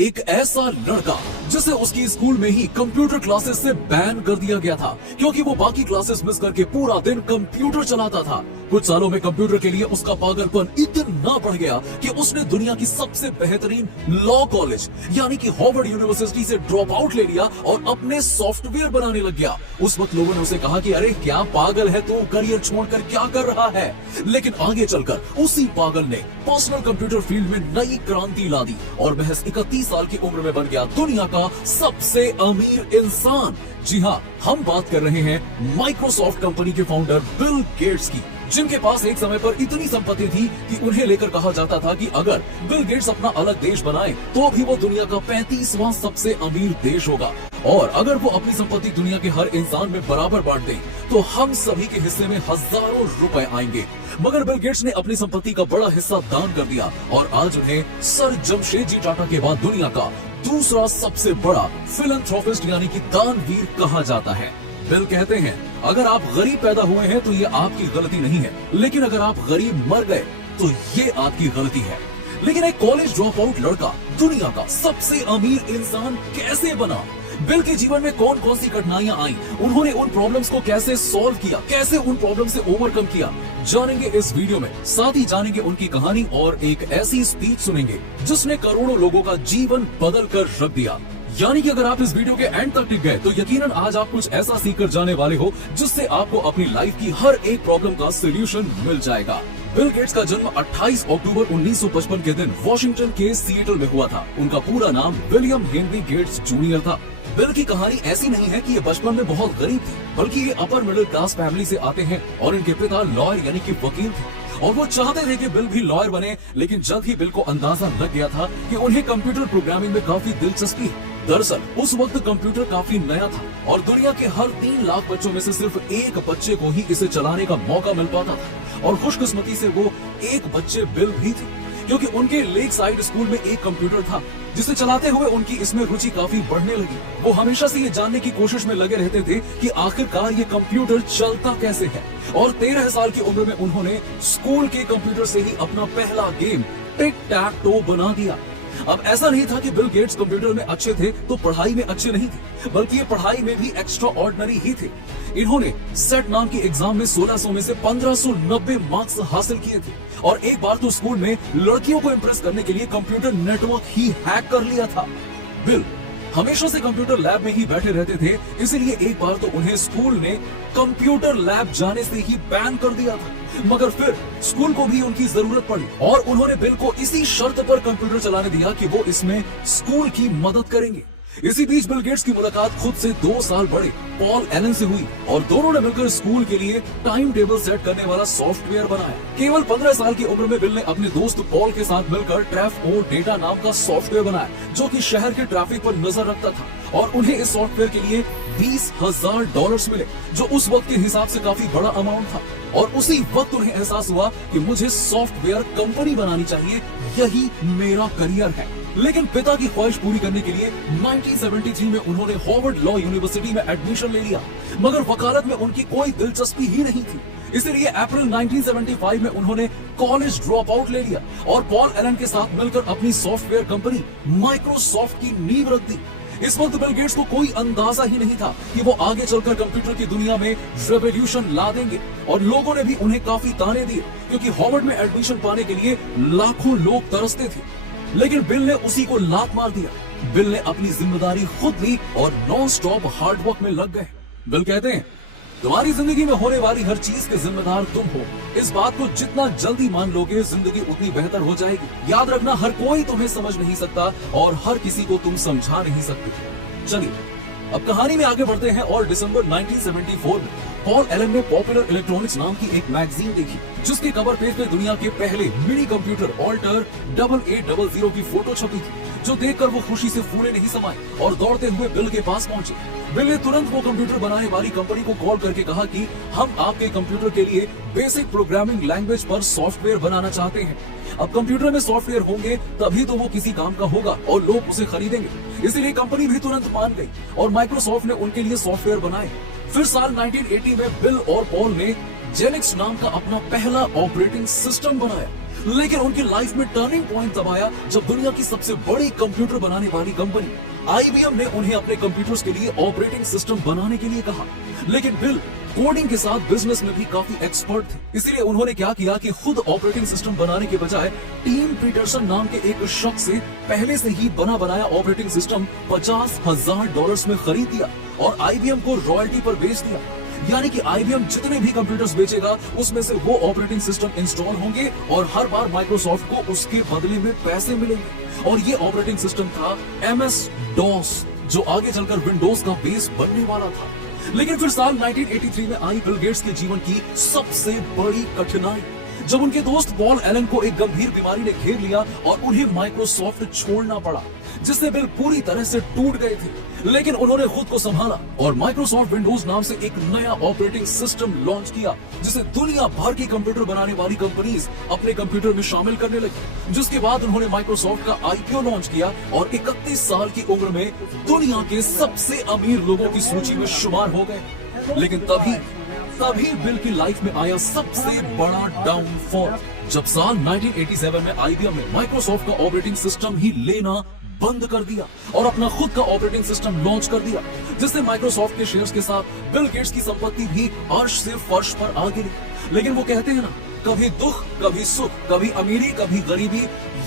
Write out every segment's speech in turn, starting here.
एक ऐसा लड़का जिसे उसकी स्कूल में ही कंप्यूटर क्लासेस से बैन कर दिया गया था क्योंकि वो बाकी क्लासेस मिस करके पूरा दिन कंप्यूटर चलाता था। कुछ सालों में कंप्यूटर के लिए उसका पागलपन इतना बढ़ गया कि उसने दुनिया की सबसे बेहतरीन लॉ कॉलेज यानी कि हार्वर्ड यूनिवर्सिटी से ड्रॉप आउट ले लिया और अपने सॉफ्टवेयर बनाने लग गया। उस वक्त लोगों ने उसे कहा कि अरे क्या पागल है तू, करियर छोड़कर क्या कर रहा है। लेकिन आगे चलकर उसी पागल ने पर्सनल कंप्यूटर फील्ड में नई क्रांति ला दी और महज 31 साल की उम्र में बन गया दुनिया का सबसे अमीर इंसान। जी हाँ, हम बात कर रहे हैं माइक्रोसॉफ्ट कंपनी के फाउंडर बिल गेट्स की, जिनके पास एक समय पर इतनी संपत्ति थी कि उन्हें लेकर कहा जाता था कि अगर बिल गेट्स अपना अलग देश बनाए तो भी वो दुनिया का 35वां सबसे अमीर देश होगा और अगर वो अपनी संपत्ति दुनिया के हर इंसान में बराबर बांट दें तो हम सभी के हिस्से में हजारों रुपए आएंगे। मगर बिल गेट्स ने अपनी संपत्ति का बड़ा हिस्सा दान कर दिया और आज उन्हें सर जमशेदजी टाटा के बाद दुनिया का दूसरा सबसे बड़ा फिलैंथ्रोपिस्ट यानी कि दानवीर कहा जाता है। बिल कहते हैं, अगर आप गरीब पैदा हुए हैं तो ये आपकी गलती नहीं है, लेकिन अगर आप गरीब मर गए तो ये आपकी गलती है। लेकिन एक कॉलेज ड्रॉप आउट लड़का दुनिया का सबसे अमीर इंसान कैसे बना? बिल के जीवन में कौन कौन सी कठिनाइयां आई, उन्होंने उन प्रॉब्लम्स को कैसे सॉल्व किया, कैसे उन प्रॉब्लम से ओवरकम किया, जानेंगे इस वीडियो में। साथ ही जानेंगे उनकी कहानी और एक ऐसी स्पीच सुनेंगे जिसने करोड़ों लोगों का जीवन बदल कर रख दिया। यानी कि अगर आप इस वीडियो के एंड तक टिक गए तो यकीनन आज आप कुछ ऐसा सीख कर जाने वाले हो जिससे आपको अपनी लाइफ की हर एक प्रॉब्लम का सोल्यूशन मिल जाएगा। बिल गेट्स का जन्म 28 अक्टूबर 1955 के दिन वॉशिंगटन के सिएटल में हुआ था। उनका पूरा नाम विलियम हेनरी गेट्स जूनियर था। बिल की कहानी ऐसी नहीं है कि ये बचपन में बहुत गरीब थी, बल्कि ये अपर मिडिल क्लास फैमिली से आते हैं और इनके पिता लॉयर यानी कि वकील थे और वो चाहते थे कि बिल भी लॉयर बने। लेकिन जल्द ही बिल को अंदाजा लग गया था कि उन्हें कंप्यूटर प्रोग्रामिंग में काफी दिलचस्पी है। दरअसल उस वक्त कंप्यूटर काफी नया था और दुनिया के हर 3 लाख बच्चों में से सिर्फ एक बच्चे को ही इसे चलाने का मौका मिल पाता था और खुशकिस्मती से वो एक बच्चे बिल भी थे क्योंकि उनके लेक साइड स्कूल में एक कंप्यूटर था जिसे चलाते हुए उनकी इसमें रुचि काफी बढ़ने लगी। वो हमेशा से ये जानने की कोशिश में लगे रहते थे कि आखिरकार ये कंप्यूटर चलता कैसे है और 13 साल की उम्र में उन्होंने स्कूल के कंप्यूटर से ही अपना पहला गेम टिक टैक टो बना दिया। अब ऐसा नहीं था कि बिल गेट्स कंप्यूटर में अच्छे थे तो पढ़ाई में अच्छे नहीं थे, बल्कि ये पढ़ाई में भी एक्स्ट्रा ऑर्डिनरी ही थे। इन्होंने सेट नाम के एग्जाम में 1600 में से 1590 मार्क्स हासिल किए थे और एक बार तो स्कूल में लड़कियों को इम्प्रेस करने के लिए कंप्यूटर नेटवर्क ही हैक कर लिया था। बिल हमेशा से कंप्यूटर लैब में ही बैठे रहते थे, इसलिए एक बार तो उन्हें स्कूल ने कंप्यूटर लैब जाने से ही बैन कर दिया था। मगर फिर स्कूल को भी उनकी जरूरत पड़ी और उन्होंने बिल को इसी शर्त पर कंप्यूटर चलाने दिया कि वो इसमें स्कूल की मदद करेंगे। इसी बीच बिल गेट्स की मुलाकात खुद से 2 साल बड़े पॉल एलन से हुई और दोनों ने मिलकर स्कूल के लिए टाइम टेबल सेट करने वाला सॉफ्टवेयर बनाया। केवल 15 साल की उम्र में बिल ने अपने दोस्त पॉल के साथ मिलकर ट्रैफ ओ डेटा नाम का सॉफ्टवेयर बनाया जो कि शहर के ट्रैफिक पर नजर रखता था और उन्हें इस सॉफ्टवेयर के लिए $20,000 मिले जो उस वक्त के हिसाब से काफी बड़ा अमाउंट था और उसी वक्त उन्हें एहसास हुआ कि मुझे सॉफ्टवेयर कंपनी बनानी चाहिए, यही मेरा करियर है। लेकिन पिता की ख्वाहिश पूरी करने के लिए 1973 में उन्होंने हार्वर्ड लॉ यूनिवर्सिटी में एडमिशन ले लिया, मगर वकालत में उनकी कोई दिलचस्पी ही नहीं थी। इसलिए अप्रैल 1975 में उन्होंने कॉलेज ड्रॉप आउट ले लिया और पॉल एलन के साथ मिलकर अपनी सॉफ्टवेयर कंपनी माइक्रोसॉफ्ट की नींव रख दी। इस वक्त बिल गेट्स को कोई अंदाजा ही नहीं था कि वो आगे चलकर कंप्यूटर की दुनिया में रेवोल्यूशन ला देंगे और लोगों ने भी उन्हें काफी ताने दिए क्योंकि हार्वर्ड में एडमिशन पाने के लिए लाखों लोग तरसते थे। लेकिन बिल ने उसी को लात मार दिया। बिल ने अपनी जिम्मेदारी खुद ली और नॉन स्टॉप हार्ड वर्क में लग गए। बिल कहते हैं, तुम्हारी जिंदगी में होने वाली हर चीज के जिम्मेदार तुम हो। इस बात को जितना जल्दी मान लोगे जिंदगी उतनी बेहतर हो जाएगी। याद रखना, हर कोई तुम्हें समझ नहीं सकता और हर किसी को तुम समझा नहीं सकते। चलिए अब कहानी में आगे बढ़ते हैं और दिसंबर 1974 में पॉल एलन ने पॉपुलर इलेक्ट्रॉनिक्स नाम की एक मैगजीन देखी जिसके कवर पेज पे दुनिया के पहले मिनी कंप्यूटर ऑल्टर 8800 की फोटो छपी थी, जो देखकर वो खुशी से फूले नहीं समाए और दौड़ते हुए बिल के पास पहुंचे। बिल ने तुरंत वो कंप्यूटर बनाने वाली कंपनी को कॉल करके कहा कि हम आपके कंप्यूटर के लिए बेसिक प्रोग्रामिंग लैंग्वेज पर सॉफ्टवेयर बनाना चाहते हैं। अब कंप्यूटर में सॉफ्टवेयर होंगे तभी तो वो किसी काम का होगा और लोग उसे खरीदेंगे। इसलिए कंपनी भी तुरंत मान गई और माइक्रोसॉफ्ट ने उनके लिए सॉफ्टवेयर बनाए। फिर साल 1980 में बिल और पॉल ने जेनिक्स नाम का अपना पहला ऑपरेटिंग सिस्टम बनाया लेकिन उनकी लाइफ में टर्निंग पॉइंट तब आया जब दुनिया की सबसे बड़ी कंप्यूटर बनाने वाली कंपनी IBM ने उन्हें अपने कंप्यूटर्स के लिए ऑपरेटिंग सिस्टम बनाने के लिए कहा। लेकिन बिल कोडिंग के साथ बिजनेस में भी काफी एक्सपर्ट थे, इसीलिए उन्होंने क्या किया कि खुद ऑपरेटिंग सिस्टम बनाने के बजाय टीम पीटरसन नाम के एक शख्स से पहले से ही बना बनाया ऑपरेटिंग सिस्टम $50,000 में खरीद दिया और IBM को रॉयल्टी पर बेच दिया। यानी कि IBM जितने भी कंप्यूटर्स बेचेगा उसमें से वो ऑपरेटिंग सिस्टम इंस्टॉल होंगे और हर बार माइक्रोसॉफ्ट को उसके बदले में पैसे मिलेंगे। और ये ऑपरेटिंग सिस्टम था MS-DOS, जो आगे चलकर विंडोज का बेस बनने वाला था। लेकिन फिर साल 1983 में आई बिल गेट्स के जीवन की सबसे बड़ी कठिनाई, जब उनके दोस्त पॉल एलन को एक गंभीर बीमारी ने घेर लिया और उन्हें माइक्रोसॉफ्ट छोड़ना पड़ा, जिससे बिल पूरी तरह से टूट गए थे। लेकिन उन्होंने खुद को संभाला और माइक्रोसॉफ्ट विंडोज नाम से एक नया ऑपरेटिंग सिस्टम लॉन्च किया, जिसे दुनिया भर की कंप्यूटर बनाने वाली कंपनीज अपने कंप्यूटर में शामिल करने लगी। जिसके बाद उन्होंने माइक्रोसॉफ्ट का IPO लॉन्च किया और 31 साल की उम्र में दुनिया के सबसे अमीर लोगों की सूची में शुमार हो गए। लेकिन तभी बिल की लाइफ में आया सबसे बड़ा डाउनफॉल, जब साल 1987 में IBM ने माइक्रोसॉफ्ट का ऑपरेटिंग सिस्टम ही लेना बंद कर दिया और अपना खुद का ऑपरेटिंग सिस्टम लॉन्च कर दिया, जिससे माइक्रोसॉफ्ट के शेयर्स के साथ बिल गेट्स की संपत्ति भी अर्श से फर्श पर आ गिरी। लेकिन वो कहते हैं ना, कभी दुख कभी सुख, कभी अमीरी कभी गरीबी,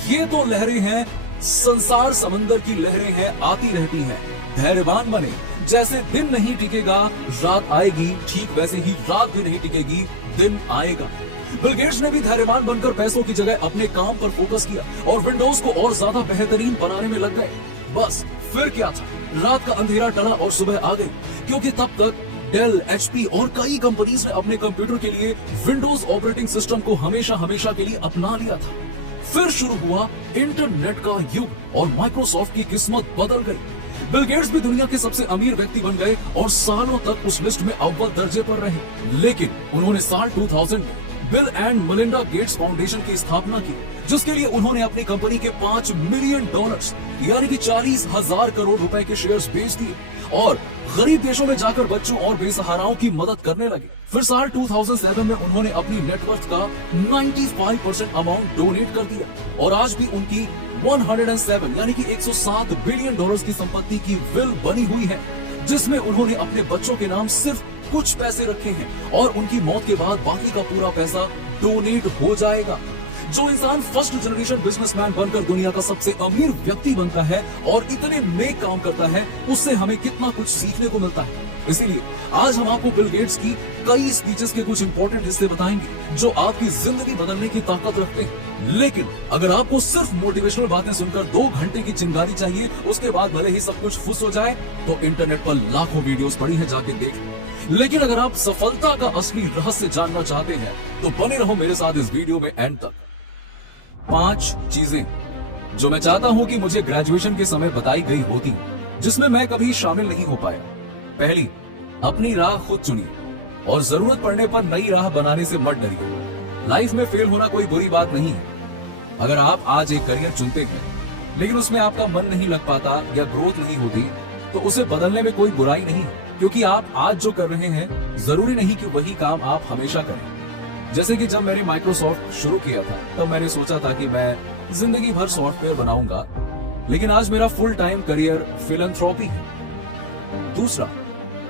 ये तो लहरें हैं, संसार समंदर की लहरें हैं, आती रहती हैं। धैर्यवान बने, जैसे दिन नहीं टिकेगा रात आएगी, ठीक वैसे ही रात भी नहीं टिकेगी दिन आएगा। बिल गेट्स ने भी धैर्यवान बनकर पैसों की जगह अपने काम पर फोकस किया और विंडोज को और ज्यादा बेहतरीन बनाने में लग गए। बस फिर क्या था, रात का अंधेरा टला और सुबह आ गई, क्योंकि तब तक डेल, HP और कई कंपनीज ने अपने कंप्यूटर के लिए विंडोज ऑपरेटिंग सिस्टम को हमेशा के लिए अपना लिया था। फिर शुरू हुआ इंटरनेट का युग और माइक्रोसॉफ्ट की किस्मत बदल गई। बिल गेट्स भी दुनिया के सबसे अमीर व्यक्ति बन गए और सालों तक उस लिस्ट में अव्वल दर्जे पर रहे। लेकिन उन्होंने साल 2000 में bill and Melinda Gates foundation की स्थापना की, जिसके लिए उन्होंने अपनी कंपनी के $5 मिलियन यानी कि 40,000 करोड़ रुपए के शेयर्स बेच दिए और गरीब देशों में जाकर बच्चों और बेसहाराओं की मदद करने लगे। फिर साल 2007 में उन्होंने अपनी नेटवर्थ का 95% अमाउंट डोनेट कर दिया और आज भी उनकी 107 यानी कि $107 बिलियन की संपत्ति की विल बनी हुई है, जिसमें उन्होंने अपने बच्चों के नाम सिर्फ कुछ पैसे रखे हैं और उनकी मौत के बाद बाकी का पूरा पैसा डोनेट हो जाएगा। जो इंसान फर्स्ट जनरेशन बिजनेसमैन बनकर दुनिया का सबसे अमीर व्यक्ति बनता है और इतने नेक काम करता है, उससे हमें कितना कुछ सीखने को मिलता है। इसीलिए आज हम आपको बिल गेट्स की कई स्पीचेस के कुछ इंपॉर्टेंट हिस्से बताएंगे जो आपकी जिंदगी बदलने की ताकत रखते हैं। लेकिन अगर आपको सिर्फ मोटिवेशनल बातें सुनकर 2 घंटे की चिंगारी चाहिए, उसके बाद भले ही सब कुछ फुस हो जाए, तो इंटरनेट पर लाखों वीडियोस पड़ी है, जाके देख लो। लेकिन अगर आप सफलता का असली रहस्य जानना चाहते हैं तो बने रहो मेरे साथ इस वीडियो में एंड तक। 5 चीजें जो मैं चाहता हूं कि मुझे ग्रेजुएशन के समय बताई गई होती, जिसमें मैं कभी शामिल नहीं हो पाया। पहली, अपनी राह खुद चुनिए और जरूरत पड़ने पर नई राह बनाने से मत डरिए। लाइफ में फेल होना कोई बुरी बात नहीं है। अगर आप आज एक करियर चुनते हैं लेकिन उसमें आपका मन नहीं लग पाता या ग्रोथ नहीं होती, तो उसे बदलने में कोई बुराई नहीं है, क्योंकि आप आज जो कर रहे हैं जरूरी नहीं कि वही काम आप हमेशा करें। जैसे कि जब मैंने माइक्रोसॉफ्ट शुरू किया था तब मैंने सोचा था कि मैं जिंदगी भर सॉफ्टवेयर बनाऊंगा, लेकिन आज मेरा फुल टाइम करियर फिलैंथ्रोपी है। दूसरा,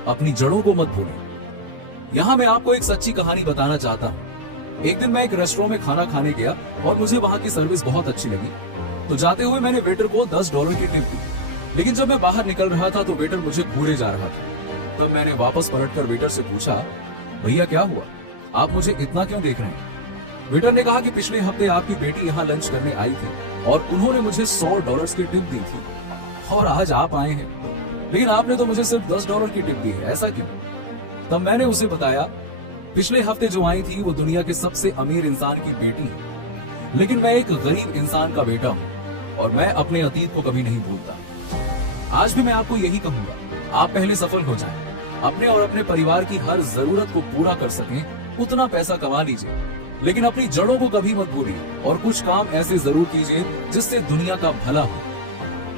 अपनी जड़ों को मत भूलें। यहाँ मैं आपको एक सच्ची कहानी बताना चाहता हूँ। एक दिन मैं एक रेस्टोरेंट में खाना खाने गया और मुझे वहाँ की सर्विस बहुत अच्छी लगी, तो जाते हुए मैंने वेटर को $10 की टिप दी। लेकिन जब मैं बाहर निकल रहा था तो वेटर मुझे घूरे जा रहा था। तब मैंने वापस पलटकर वेटर से पूछा, भैया क्या हुआ, आप मुझे इतना क्यों देख रहे हैं? वेटर ने कहा कि पिछले हफ्ते आपकी बेटी यहाँ लंच करने आई थी और उन्होंने मुझे $100 की टिप दी थी और आज आप आए हैं, लेकिन आपने तो मुझे सिर्फ $10 की टिप दी है, ऐसा क्यों? तब मैंने उसे बताया, पिछले हफ्ते जो आई थी वो दुनिया के सबसे अमीर इंसान की बेटी है, लेकिन मैं एक गरीब इंसान का बेटा हूँ और मैं अपने अतीत को कभी नहीं भूलता। आज भी मैं आपको यही कहूंगा, आप पहले सफल हो जाएं, अपने और अपने परिवार की हर जरूरत को पूरा कर सकें, उतना पैसा कमा लीजिए, लेकिन अपनी जड़ों को कभी मत भूलिए और कुछ काम ऐसे जरूर कीजिए जिससे दुनिया का भला हो।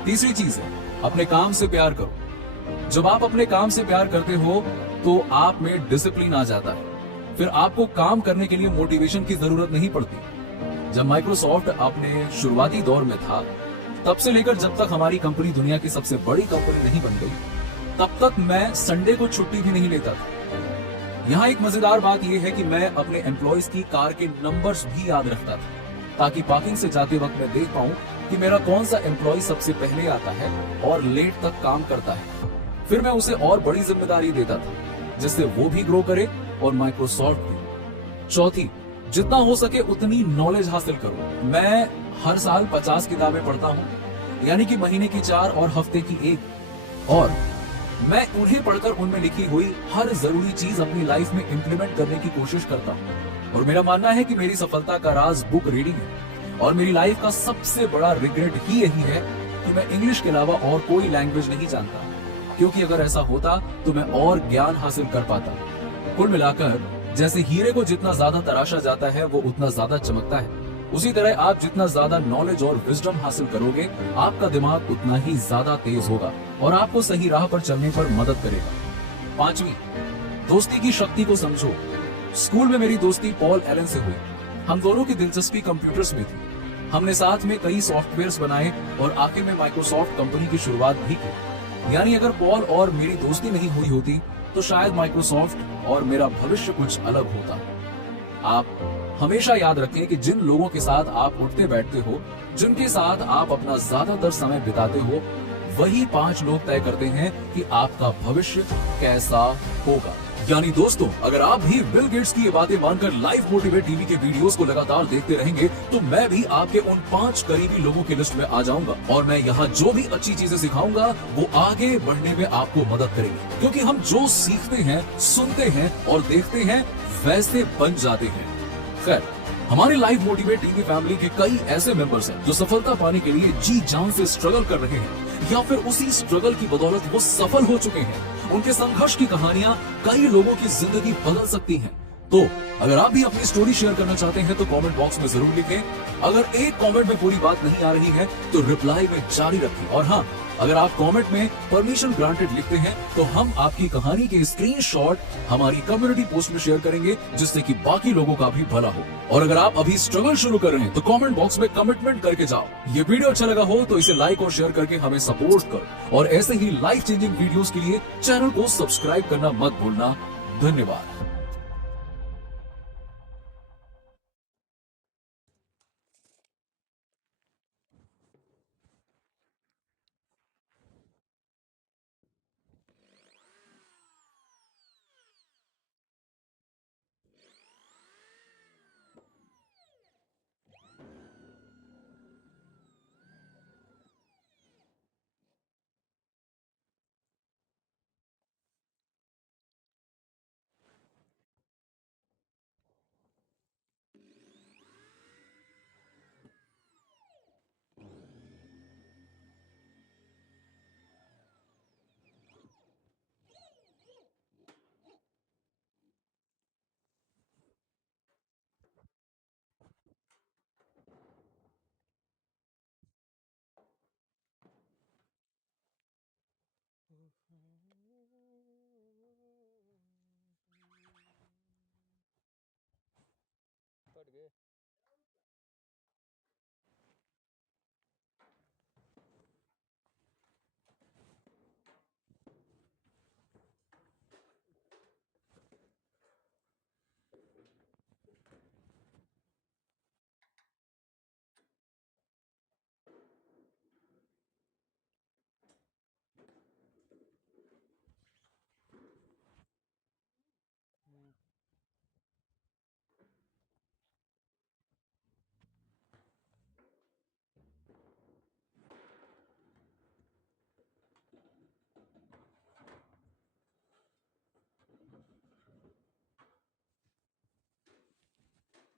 तीसरी चीज है, अपने काम से प्यार करो। जब आप अपने काम से प्यार करते हो तो आप में डिसिप्लिन आ जाता है, फिर आपको काम करने के लिए मोटिवेशन की जरूरत नहीं पड़ती। जब माइक्रोसॉफ्ट अपने शुरुआती दौर में था, तब से लेकर जब तक हमारी कंपनी दुनिया की सबसे बड़ी कंपनी नहीं बन गई, तब तक मैं संडे को छुट्टी भी नहीं लेता था। यहाँ एक मजेदार बात यह है कि मैं अपने एम्प्लॉयज की कार के नंबर्स भी याद रखता था, ताकि पार्किंग से जाते वक्त मैं देख पाऊं कि मेरा कौन सा एम्प्लॉय सबसे पहले आता है और लेट तक काम करता है। फिर मैं उसे और बड़ी जिम्मेदारी देता था, जिससे वो भी ग्रो करे और माइक्रोसॉफ्ट भी। चौथी, जितना हो सके उतनी नॉलेज हासिल करो। मैं हर साल 50 किताबें पढ़ता हूँ, यानी कि महीने की 4 और हफ्ते की 1, और मैं उन्हें पढ़कर उनमें लिखी हुई हर जरूरी चीज अपनी लाइफ में इंप्लीमेंट करने की कोशिश करता हूँ। और मेरा मानना है कि मेरी सफलता का राज बुक रीडिंग है, और मेरी लाइफ का सबसे बड़ा रिग्रेट ही यही है कि मैं इंग्लिश के अलावा और कोई लैंग्वेज नहीं जानता, क्योंकि अगर ऐसा होता तो मैं और ज्ञान हासिल कर पाता। कुल मिलाकर, जैसे हीरे को जितना ज्यादा तराशा जाता है वो उतना ज्यादा चमकता है, उसी तरह आप जितना ज्यादा नॉलेज और विजडम हासिल करोगे, आपका दिमाग उतना ही ज्यादा तेज होगा और आपको सही राह पर चलने पर मदद करेगा। पांचवी, दोस्ती की शक्ति को समझो। स्कूल में मेरी दोस्ती पॉल एलन से हुई। हम दोनों की दिलचस्पी कंप्यूटर्स में थी। हमने साथ में कई सॉफ्टवेयर्स बनाए और आखिर में माइक्रोसॉफ्ट कंपनी की शुरुआत भी की। यानी अगर पॉल और मेरी दोस्ती नहीं हुई होती तो शायद माइक्रोसॉफ्ट और मेरा भविष्य कुछ अलग होता। आप हमेशा याद रखें कि जिन लोगों के साथ आप उठते बैठते हो, जिनके साथ आप अपना ज्यादातर समय बिताते हो, वही 5 लोग तय करते हैं कि आपका भविष्य कैसा होगा। यानी दोस्तों, अगर आप भी बिल गेट्स की ये बातें मानकर लाइफ मोटिवेट टीवी के वीडियोस को लगातार देखते रहेंगे, तो मैं भी आपके उन 5 करीबी लोगों की लिस्ट में आ जाऊंगा, और मैं यहाँ जो भी अच्छी चीजें सिखाऊंगा वो आगे बढ़ने में आपको मदद करेगी, क्योंकि हम जो सीखते हैं, सुनते हैं और देखते हैं, वैसे बन जाते हैं। खैर, हमारे लाइफ मोटिवेट टीवी फैमिली के कई ऐसे मेंबर्स हैं जो सफलता पाने के लिए जी जान से स्ट्रगल कर रहे हैं, या फिर उसी स्ट्रगल की बदौलत वो सफल हो चुके हैं। उनके संघर्ष की कहानियां कई लोगों की जिंदगी बदल सकती हैं। तो अगर आप भी अपनी स्टोरी शेयर करना चाहते हैं तो कमेंट बॉक्स में जरूर लिखें। अगर एक कमेंट में पूरी बात नहीं आ रही है तो रिप्लाई में जारी रखें। और हाँ, अगर आप कमेंट में परमिशन ग्रांटेड लिखते हैं तो हम आपकी कहानी के स्क्रीनशॉट हमारी कम्युनिटी पोस्ट में शेयर करेंगे, जिससे कि बाकी लोगों का भी भला हो। और अगर आप अभी स्ट्रगल शुरू कर रहे हैं तो कमेंट बॉक्स में कमिटमेंट करके जाओ। ये वीडियो अच्छा लगा हो तो इसे लाइक और शेयर करके हमें सपोर्ट करो, और ऐसे ही लाइफ चेंजिंग वीडियोस के लिए चैनल को सब्सक्राइब करना मत भूलना। धन्यवाद।